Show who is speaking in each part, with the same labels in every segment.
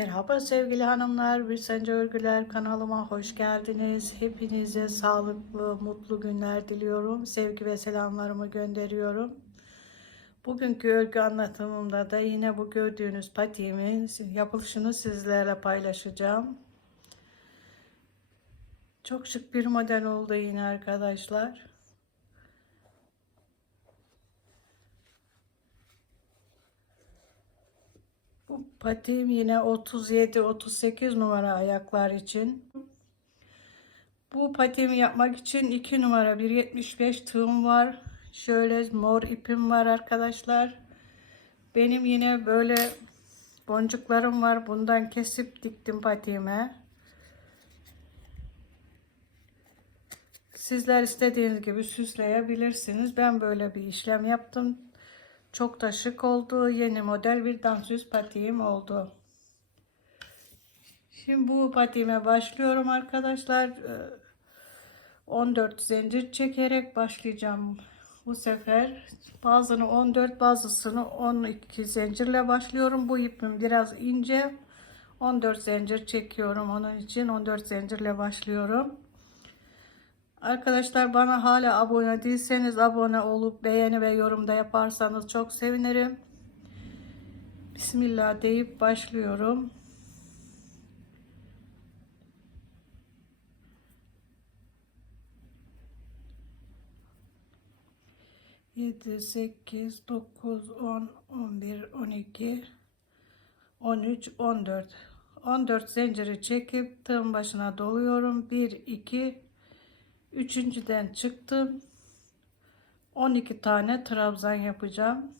Speaker 1: Merhaba sevgili hanımlar, bir sence örgüler kanalıma hoş geldiniz. Hepinize sağlıklı, mutlu günler diliyorum. Sevgi ve selamlarımı gönderiyorum. Bugünkü örgü anlatımımda da yine bu gördüğünüz patiğimin yapılışını sizlerle paylaşacağım. Çok şık bir model oldu yine arkadaşlar. Bu patiğim yine 37-38 numara ayaklar için. Bu patiğimi yapmak için 2 numara 1.75 tığım var. Şöyle mor ipim var arkadaşlar. Benim yine böyle boncuklarım var. Bundan kesip diktim patiğime. Sizler istediğiniz gibi süsleyebilirsiniz. Ben böyle bir işlem yaptım. Çok da şık oldu. Yeni model bir dansöz patiğim oldu. Şimdi bu patiğime başlıyorum arkadaşlar. Ee, 14 zincir çekerek başlayacağım bu sefer. Bazını 14 bazısını 12 zincirle başlıyorum. Bu ipim biraz ince. 14 zincir çekiyorum. Onun için 14 zincirle başlıyorum. Arkadaşlar bana hala abone değilseniz abone olup beğeni ve yorumda yaparsanız çok sevinirim. Bismillah deyip başlıyorum. Yedi, sekiz, dokuz, on, on bir, on iki, on üç, on dört. On dört zinciri çekip tığın başına doluyorum. Bir, iki, Üçüncüden çıktım. 12 tane trabzan yapacağım.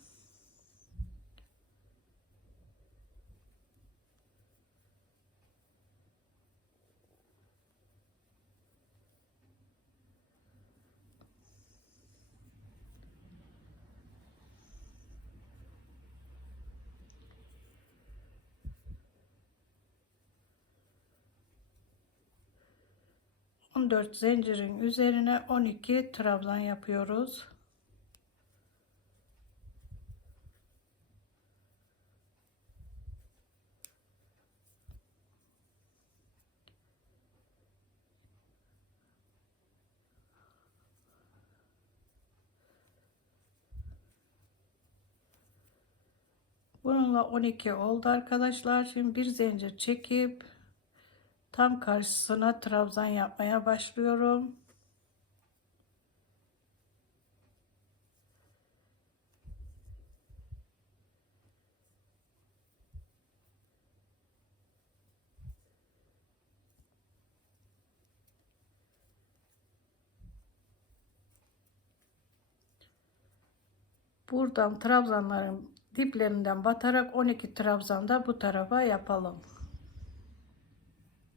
Speaker 1: On dört zincirin üzerine on iki trabzan yapıyoruz. Bununla 12 oldu arkadaşlar. Şimdi bir zincir çekip tam karşısına trabzan yapmaya başlıyorum. Buradan trabzanların diplerinden batarak 12 trabzan da bu tarafa yapalım.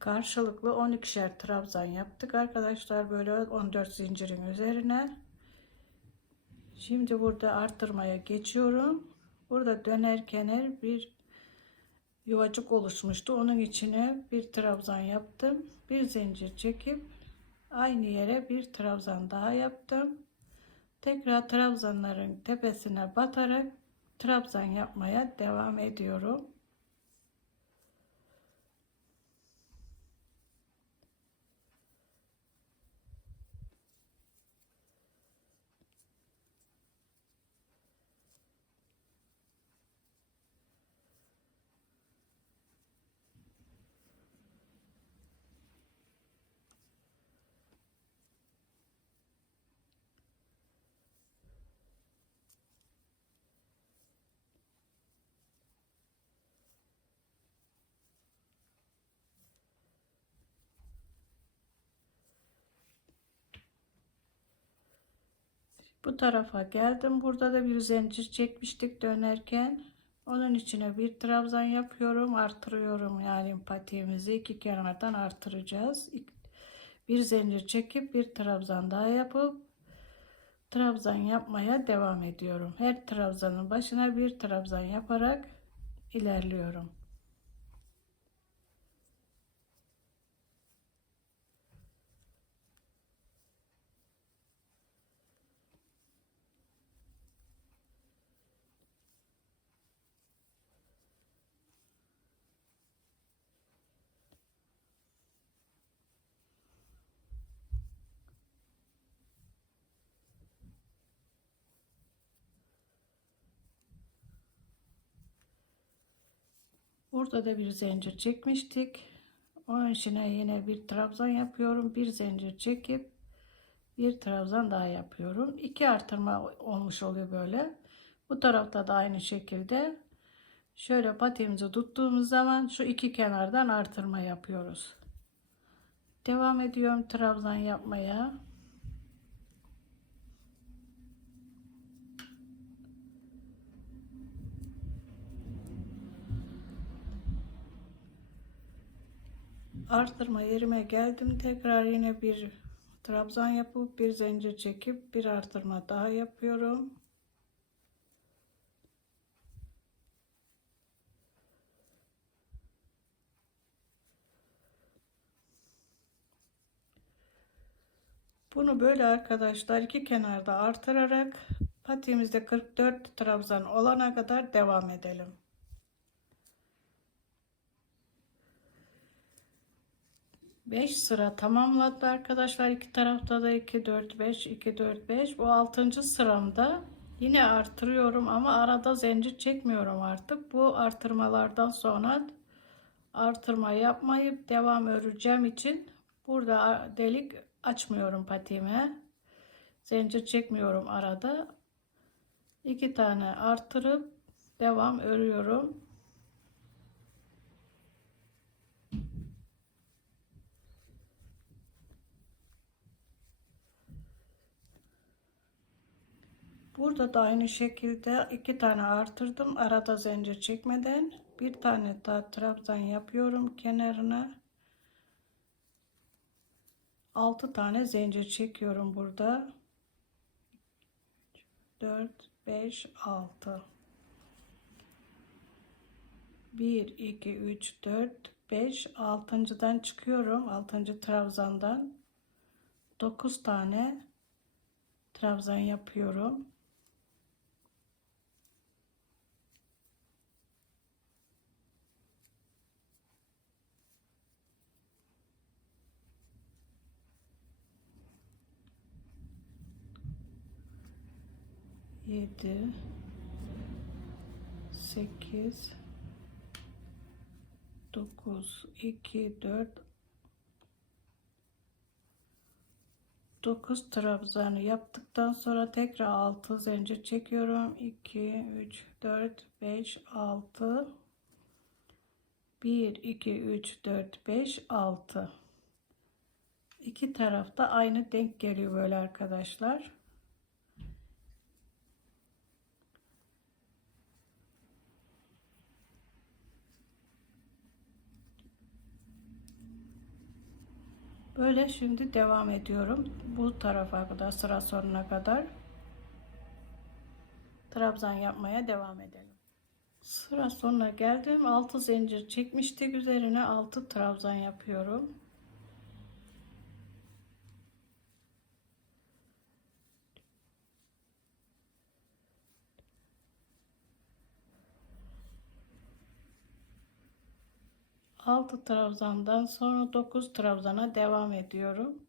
Speaker 1: Karşılıklı 12'şer trabzan yaptık arkadaşlar böyle 14 zincirin üzerine. Şimdi burada arttırmaya geçiyorum. Burada dönerken bir yuvacık oluşmuştu. Onun içine bir trabzan yaptım. Bir zincir çekip aynı yere bir trabzan daha yaptım. Tekrar trabzanların tepesine batarak trabzan yapmaya devam ediyorum. Bu tarafa geldim. Burada da bir zincir çekmiştik dönerken. Onun içine bir trabzan yapıyorum. Artırıyorum yani patiğimizi iki kenardan artıracağız. Bir zincir çekip bir trabzan daha yapıp trabzan yapmaya devam ediyorum. Her trabzanın başına bir trabzan yaparak ilerliyorum. Burada da bir zincir çekmiştik. Onun içine yine bir trabzan yapıyorum. Bir zincir çekip bir trabzan daha yapıyorum. İki artırma olmuş oluyor böyle. Bu tarafta da aynı şekilde şöyle patiğimizi tuttuğumuz zaman şu iki kenardan artırma yapıyoruz. Devam ediyorum trabzan yapmaya. Artırma yerime geldim. Tekrar yine bir trabzan yapıp bir zincir çekip bir artırma daha yapıyorum. Bunu böyle arkadaşlar iki kenarda artırarak patiğimizde 44 trabzan olana kadar devam edelim. Beş sıra tamamladı arkadaşlar. iki tarafta da 2 4 5 2 4 5. Bu 6. sıramda yine artırıyorum ama arada zincir çekmiyorum artık. Bu artırmalardan sonra artırma yapmayıp devam öreceğim için burada delik açmıyorum patiğime. Zincir çekmiyorum arada. iki tane artırıp devam örüyorum. Burada da aynı şekilde iki tane artırdım. Arada zincir çekmeden bir tane daha trabzan yapıyorum kenarına. 6 tane zincir çekiyorum burada. 4 5 6 1 2 3 4 5 altıncıdan çıkıyorum. 6. trabzandan 9 tane trabzan yapıyorum. Yedi. Sekiz. Dokuz. İki dört. Dokuz trabzanı yaptıktan sonra tekrar altı zincir çekiyorum. 2 3 4 5 6 1 2 3 4 5 6 iki tarafta aynı denk geliyor böyle arkadaşlar Böyle şimdi devam ediyorum. Bu tarafa kadar sıra sonuna kadar trabzan yapmaya devam edelim. Sıra sonuna geldim. 6 zincir çekmiştik. Üzerine 6 trabzan yapıyorum. Altı trabzandan sonra 9 trabzana devam ediyorum.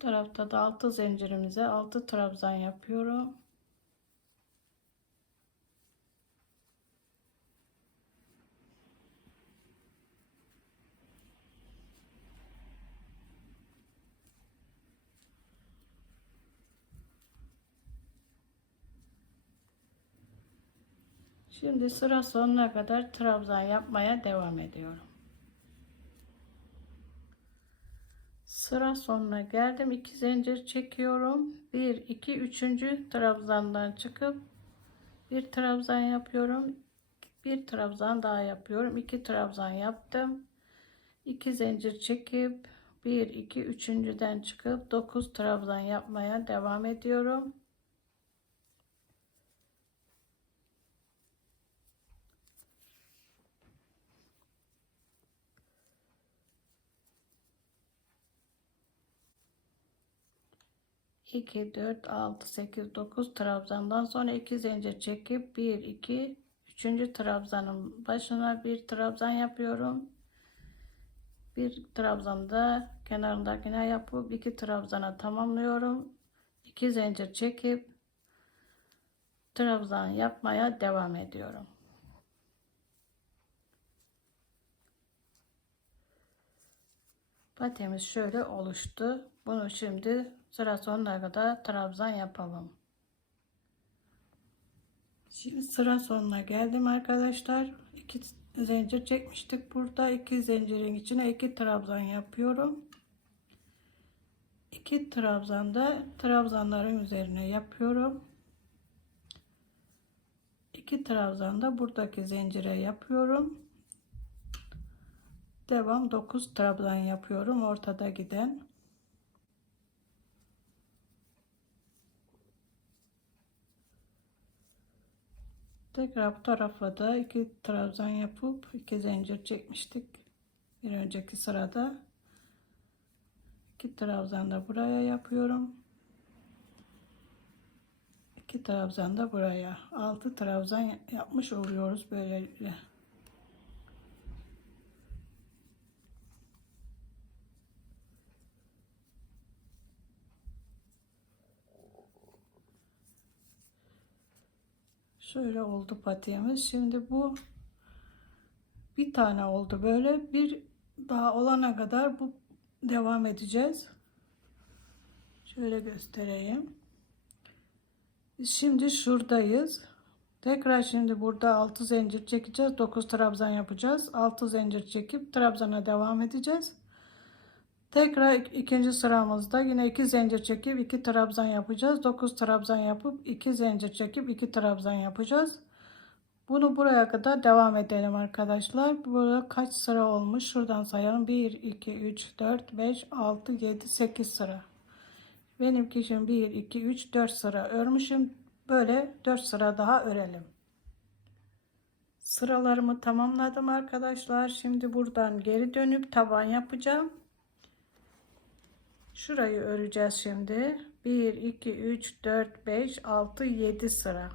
Speaker 1: Tarafta da altı zincirimize altı trabzan yapıyorum. Şimdi sıra sonuna kadar trabzan yapmaya devam ediyorum. Sıra sonuna geldim. 2 zincir çekiyorum. 1 2 3. trabzandan çıkıp bir trabzan yapıyorum. Bir trabzan daha yapıyorum. 2 trabzan yaptım. 2 zincir çekip 1 2 üçüncüden çıkıp 9 trabzan yapmaya devam ediyorum. 2 4 6 8 9 trabzandan sonra 2 zincir çekip 1 2 3. trabzanın başına bir trabzan yapıyorum. Bir trabzanda kenarındakine yapıp iki trabzana tamamlıyorum. 2 zincir çekip trabzan yapmaya devam ediyorum. Patemiz şöyle oluştu. Bunu şimdi sıra sonuna kadar trabzan yapalım. Şimdi sıra sonuna geldim arkadaşlar. İki zincir çekmiştik burada. iki zincirin içine iki trabzan yapıyorum. İki trabzan da trabzanların üzerine yapıyorum. İki trabzan da buradaki zincire yapıyorum. Devam 9 trabzan yapıyorum ortada giden. Tekrar bu tarafa da iki trabzan yapıp iki zincir çekmiştik. Bir önceki sırada. iki trabzan da buraya yapıyorum. iki trabzan da buraya. altı trabzan yapmış oluyoruz böylelikle. Şöyle oldu patiğimiz. Şimdi bu bir tane oldu böyle. Bir daha olana kadar bu devam edeceğiz. Şöyle göstereyim. Şimdi şuradayız. Tekrar şimdi burada 6 zincir çekeceğiz. 9 trabzan yapacağız. 6 zincir çekip trabzana devam edeceğiz. Tekrar ikinci sıramızda yine iki zincir çekip iki trabzan yapacağız. 9 trabzan yapıp iki zincir çekip iki trabzan yapacağız. Bunu buraya kadar devam edelim arkadaşlar. Burada kaç sıra olmuş? Şuradan sayalım. 1, 2, 3, 4, 5, 6, 7, 8 sıra. Benimki için 1, 2, 3, 4 sıra örmüşüm. Böyle 4 sıra daha örelim. Sıralarımı tamamladım arkadaşlar. Şimdi buradan geri dönüp taban yapacağım. Şurayı öreceğiz şimdi. 1, 2, 3, 4, 5, 6, 7 sıra.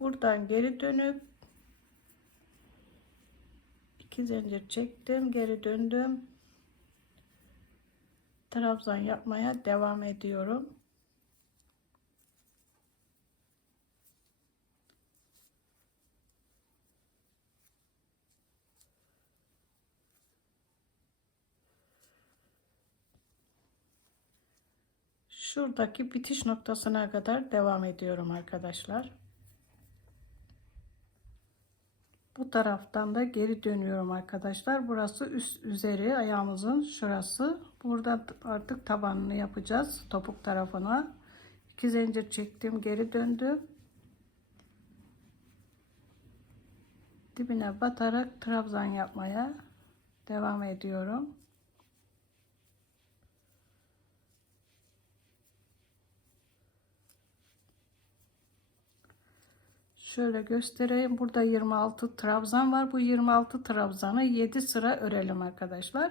Speaker 1: Buradan geri dönüp iki zincir çektim. Geri döndüm. Trabzan yapmaya devam ediyorum. Şuradaki bitiş noktasına kadar devam ediyorum arkadaşlar. Bu taraftan da geri dönüyorum arkadaşlar. Burası üst üzeri ayağımızın şurası. Burada artık tabanını yapacağız topuk tarafına. İki zincir çektim, geri döndüm. Dibine batarak trabzan yapmaya devam ediyorum. Şöyle göstereyim. Burada 26 trabzan var. Bu 26 trabzanı 7 sıra örelim arkadaşlar.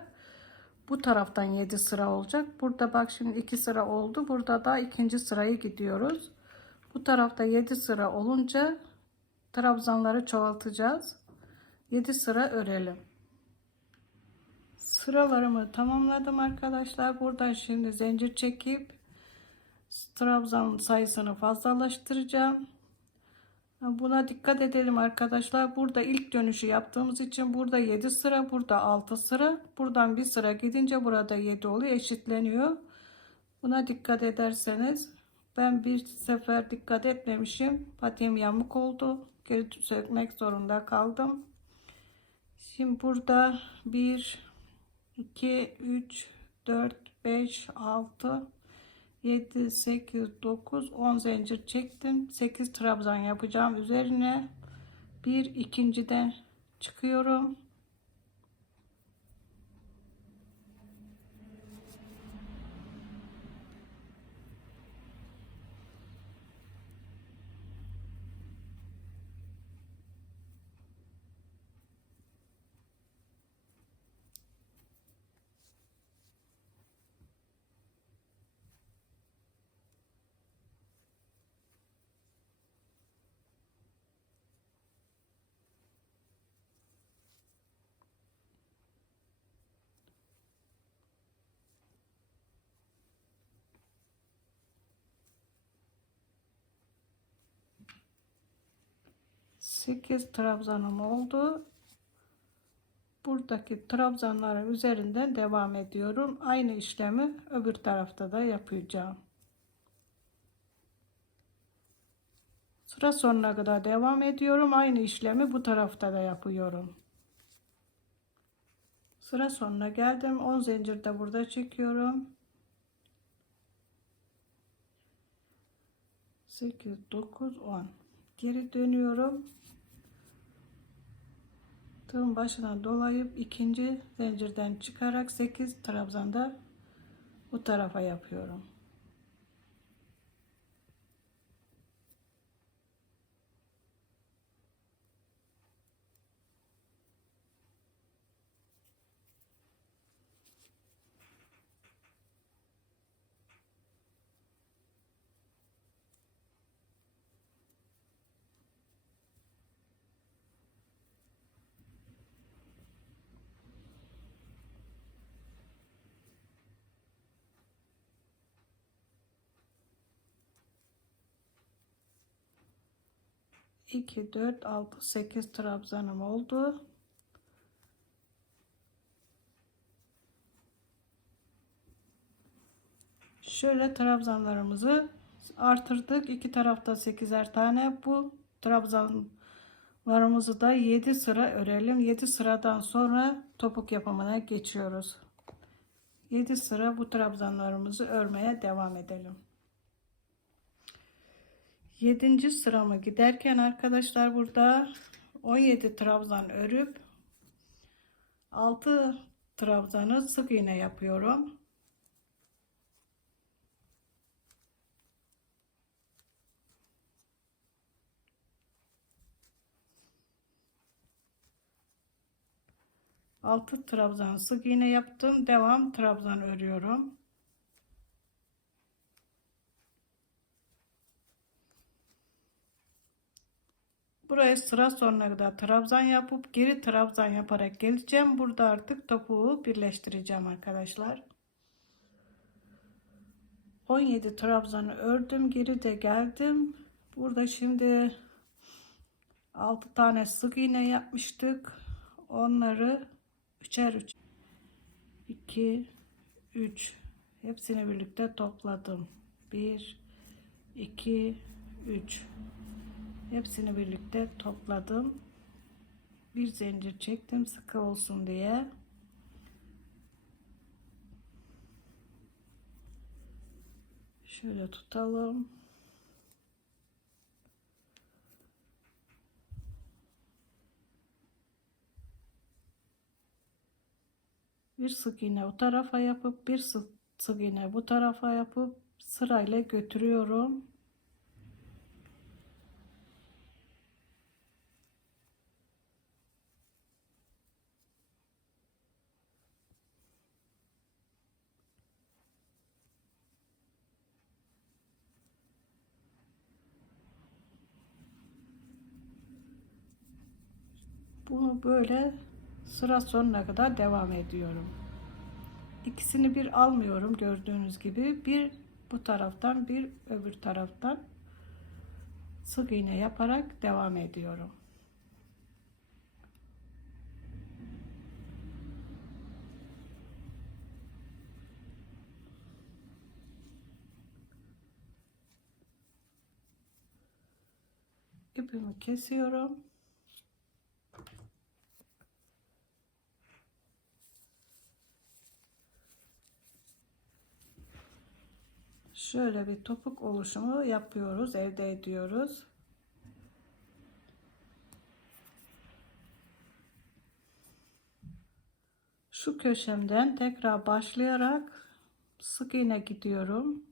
Speaker 1: Bu taraftan 7 sıra olacak. Burada bak şimdi 2 sıra oldu. Burada da ikinci sırayı gidiyoruz. Bu tarafta 7 sıra olunca trabzanları çoğaltacağız. 7 sıra örelim. Sıralarımı tamamladım arkadaşlar. Buradan şimdi zincir çekip trabzan sayısını fazlalaştıracağım. Buna dikkat edelim arkadaşlar. Burada ilk dönüşü yaptığımız için burada 7 sıra, burada 6 sıra. Buradan bir sıra gidince burada 7 oluyor, eşitleniyor. Buna dikkat ederseniz ben bir sefer dikkat etmemişim. Patiğim yamuk oldu. Geri sökmek zorunda kaldım. Şimdi burada 1 2 3 4 5 6 7 8 9 10 zincir çektim. 8 trabzan yapacağım üzerine. Bir ikinciden çıkıyorum 8 trabzanım oldu. Buradaki trabzanların üzerinden devam ediyorum. Aynı işlemi öbür tarafta da yapacağım. Sıra sonuna kadar devam ediyorum. Aynı işlemi bu tarafta da yapıyorum. Sıra sonuna geldim. 10 zincir de burada çekiyorum. 8 9 10 geri dönüyorum. Tığın başına dolayıp ikinci zincirden çıkarak 8 trabzanda bu tarafa yapıyorum. İki, dört, altı, sekiz trabzanım oldu. Şöyle trabzanlarımızı artırdık. İki tarafta 8'er tane. Bu trabzanlarımızı da 7 sıra örelim. 7 sıradan sonra topuk yapımına geçiyoruz. 7 sıra bu trabzanlarımızı örmeye devam edelim. 7. sıramı giderken arkadaşlar burada 17 trabzan örüp 6 trabzanı sık iğne yapıyorum. Altı trabzan sık iğne yaptım. Devam trabzan örüyorum. Buraya sıra sonuna kadar trabzan yapıp geri trabzan yaparak geleceğim. Burada artık topuğu birleştireceğim arkadaşlar. 17 trabzanı ördüm. Geri de geldim. Burada şimdi 6 tane sık iğne yapmıştık. Onları üçer üç 2 3 hepsini birlikte topladım. 1 2 3 Hepsini birlikte topladım. Bir zincir çektim sıkı olsun diye. Şöyle tutalım. Bir sık iğne o tarafa yapıp bir sık, iğne bu tarafa yapıp sırayla götürüyorum. Bunu böyle sıra sonuna kadar devam ediyorum. İkisini bir almıyorum gördüğünüz gibi. Bir bu taraftan bir öbür taraftan sık iğne yaparak devam ediyorum. ipimi kesiyorum. Şöyle bir topuk oluşumu yapıyoruz elde ediyoruz. Şu köşemden tekrar başlayarak sık iğne gidiyorum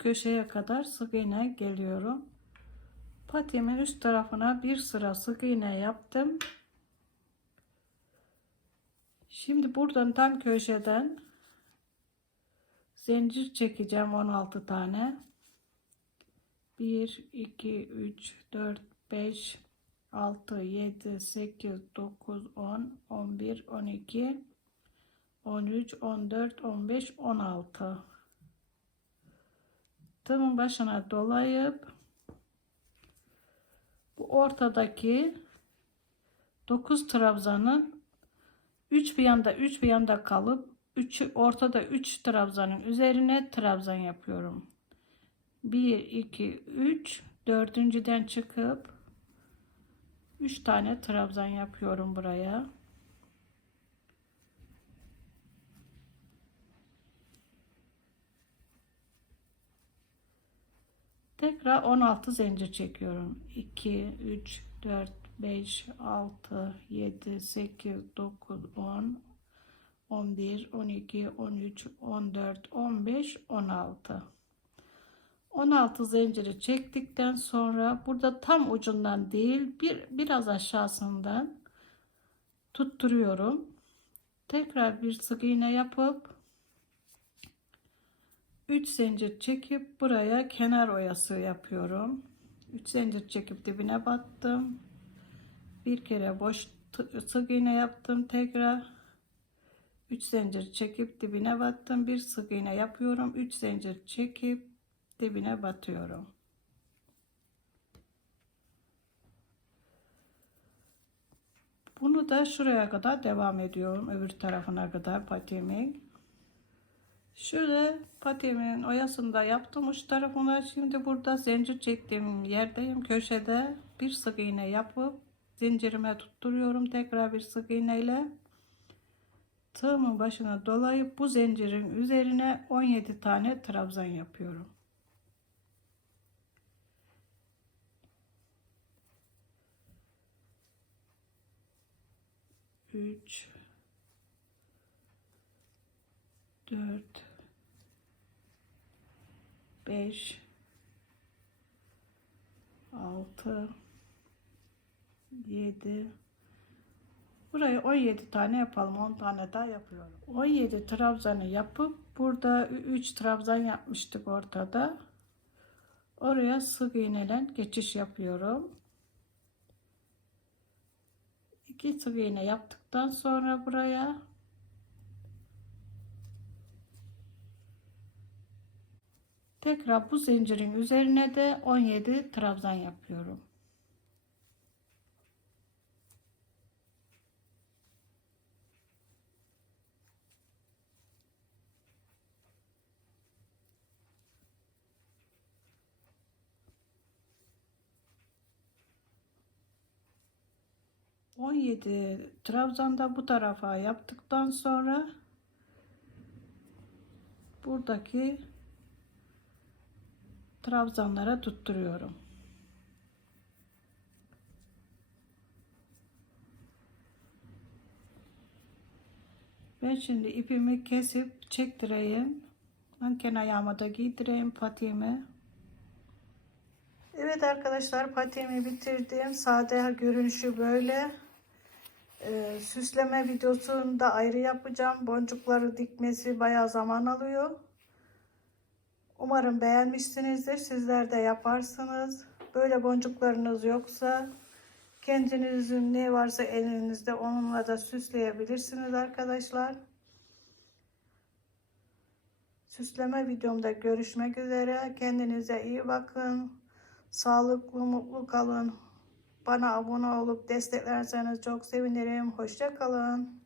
Speaker 1: köşeye kadar sık iğne geliyorum Patiğimin üst tarafına bir sıra sık iğne yaptım. Şimdi buradan tam köşeden zincir çekeceğim 16 tane. 1 2 3 4 5 6 7 8 9 10 11 12 13 14 15 16 tığımın başına dolayıp bu ortadaki 9 trabzanın 3 bir yanda 3 bir yanda kalıp 3 ortada 3 trabzanın üzerine trabzan yapıyorum. 1 2 3 dördüncüden çıkıp 3 tane trabzan yapıyorum buraya. Tekrar 16 zincir çekiyorum. 2 3 4 5 6 7 8 9 10 11 12 13 14 15 16 16 zinciri çektikten sonra burada tam ucundan değil bir biraz aşağısından tutturuyorum. Tekrar bir sık iğne yapıp 3 zincir çekip buraya kenar oyası yapıyorum. 3 zincir çekip dibine battım. Bir kere boş sık iğne yaptım tekrar. 3 zincir çekip dibine battım. Bir sık iğne yapıyorum. 3 zincir çekip dibine batıyorum. Bunu da şuraya kadar devam ediyorum. Öbür tarafına kadar patiğimin. Şöyle patiğimin oyasında yaptım uç tarafına. Şimdi burada zincir çektiğim yerdeyim. Köşede bir sık iğne yapıp zincirime tutturuyorum. Tekrar bir sık iğne ile tığımın başına dolayıp bu zincirin üzerine 17 tane trabzan yapıyorum. Üç, dört, beş, altı, yedi. Burayı 17 tane yapalım. 10 tane daha yapıyorum. 17 trabzanı yapıp burada 3 trabzan yapmıştık ortada. Oraya sık iğneyle geçiş yapıyorum. 2 sık iğne yaptıktan sonra buraya tekrar bu zincirin üzerine de 17 trabzan yapıyorum. On yedi trabzanda bu tarafa yaptıktan sonra buradaki trabzanlara tutturuyorum. Ben şimdi ipimi kesip çektireyim. Manken ayağıma da giydireyim patiğimi. Evet arkadaşlar patiğimi bitirdim. Sade görünüşü böyle. Ee, süsleme videosunu da ayrı yapacağım. Boncukları dikmesi bayağı zaman alıyor. Umarım beğenmişsinizdir. Sizler de yaparsınız. Böyle boncuklarınız yoksa kendinizin ne varsa elinizde onunla da süsleyebilirsiniz arkadaşlar. Süsleme videomda görüşmek üzere. Kendinize iyi bakın. Sağlıklı, mutlu kalın. Bana abone olup desteklerseniz çok sevinirim. Hoşça kalın.